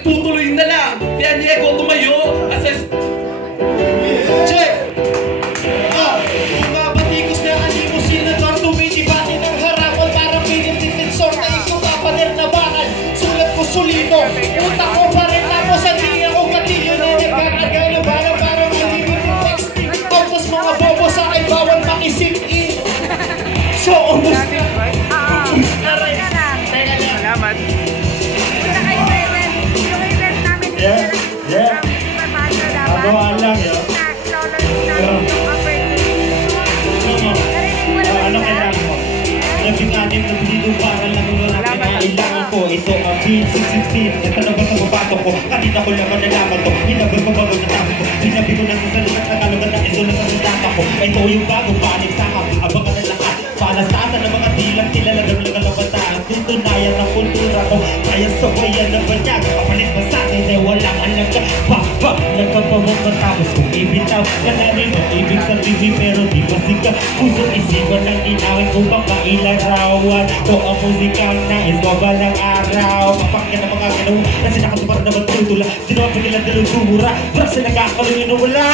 Tutuloy na lang. Kaya Diego tumayo. Assess. Check! Mga batikos na animo senador, tumitibati ng harapan para pinitititsor na ikaw kapader na bakal. Sulat ko solino, utak ko pa rin tapos hindi ako gatilyo na nagkakaga na balang parang unlimited texting. Tapos mga bobo sa akin bawal makisip in. So, umus na. Salamat. Yeah. Magawa lang yun. Ano kailangan mo? Nabiganin na dito para lang nung kailangan ko. Ito ang beat 616. Ito na ba sa babato ko? Kanina ko naman nalaman to. Hinabot ko bago natapos ko. Sinabi ko na sa salitan na kalugan na iso na sa sasama ko. Ito yung bago panig sa akin. Abang ka na lahat. Palastasan ng mga dilang tilalagang nagalabataan. Tutunayan ang kultura ko. Kaya sabayan na ba niya? Kapalit ba sa akin? Eh walang alam ka. Bak! Nagpapamot matapos kung ibitaw. Kanarin ang ibig sabihin pero di ba siga. Puso isipan ng inawin upang mailarawan. Ito ang musikang nais ko ba ng araw. Mapakyan ang mga ganaw na sinakasupar na matutula. Sino ang pigilan dalong tumura. Para sila kakalungin na wala.